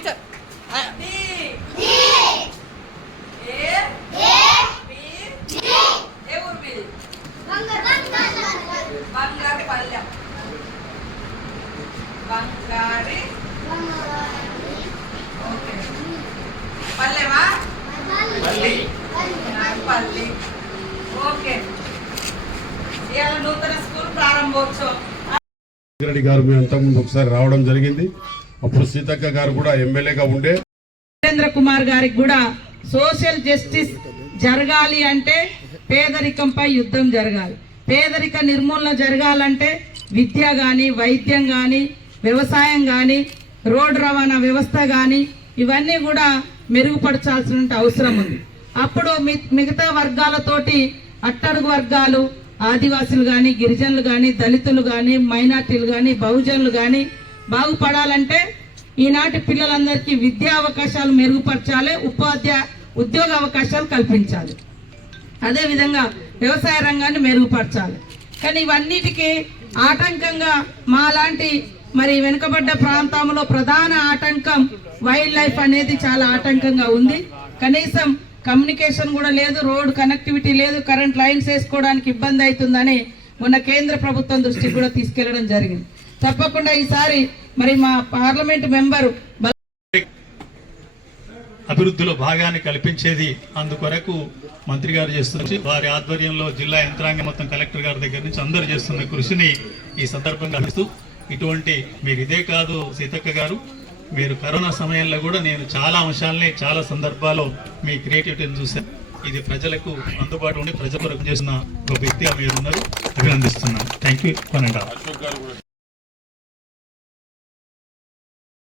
D A B ఏ ఊరు మీది బంగారు పల్లెం బంగారి ఓకే పల్లెమా మళ్ళీ పల్లి ఓకే ఇవాళ నూతన స్కూల్ ప్రారంభోత్సవం. రెడ్డి గారు మేము అంతకుముందు ఒకసారి రావడం జరిగింది. అప్పుడు సీతక్క గారు కూడా ఎమ్మెల్యేగా ఉండే. నరేంద్ర కుమార్ గారికి కూడా సోషల్ జస్టిస్ జరగాలి అంటే పేదరికంపై యుద్ధం జరగాలి. పేదరిక నిర్మూలన జరగాలంటే విద్య కానీ వైద్యం కానీ వ్యవసాయం కానీ రోడ్డు రవాణా వ్యవస్థ కానీ ఇవన్నీ కూడా మెరుగుపరచాల్సిన అవసరం ఉంది. అప్పుడు మి- మిగతా వర్గాలతోటి అట్టడుగు వర్గాలు ఆదివాసులు కానీ గిరిజనులు కానీ దళితులు కానీ మైనార్టీలు కానీ బహుజనులు కానీ బాగుపడాలంటే ఈనాటి పిల్లలందరికీ విద్యా అవకాశాలు మెరుగుపరచాలి ఉపాధ్యాయ ఉద్యోగ అవకాశాలు కల్పించాలి అదేవిధంగా వ్యవసాయ రంగాన్ని మెరుగుపరచాలి. కానీ ఇవన్నిటికీ ఆటంకంగా మాలాంటి మరి వెనుకబడ్డ ప్రాంతంలో ప్రధాన ఆటంకం వైల్డ్ లైఫ్ అనేది చాలా ఆటంకంగా ఉంది. కనీసం కమ్యూనికేషన్ కూడా లేదు రోడ్ కనెక్టివిటీ లేదు కరెంట్ లైన్స్ వేసుకోవడానికి ఇబ్బంది అవుతుందని మొన్న కేంద్ర ప్రభుత్వం దృష్టికి కూడా తీసుకెళ్ళడం జరిగింది. తప్పకుండా ఈసారి మరి మా పార్లమెంట్ మెంబరు అభివృద్ధిలో భాగాన్ని కల్పించేది అందుకొరకు మంత్రి గారు చేస్తున్న వారి ఆధ్వర్యంలో జిల్లా యంత్రాంగం మొత్తం కలెక్టర్ గారి దగ్గర నుంచి అందరూ చేస్తున్న కృషిని ఈ సందర్భంగా అభిస్తూ ఇటువంటి మీరు ఇదే కాదు సీతక్క గారు మీరు కరోనా సమయంలో కూడా నేను చాలా అంశాలని చాలా సందర్భాల్లో మీ క్రియేటివిటీని చూశాను. ఇది ప్రజలకు అందుబాటు ఉండి ప్రజల వరకు చేసిన ఒక వ్యక్తిగా మీరు ఉన్నారు. అభినందిస్తున్నాను. థ్యాంక్ యూ కొనండి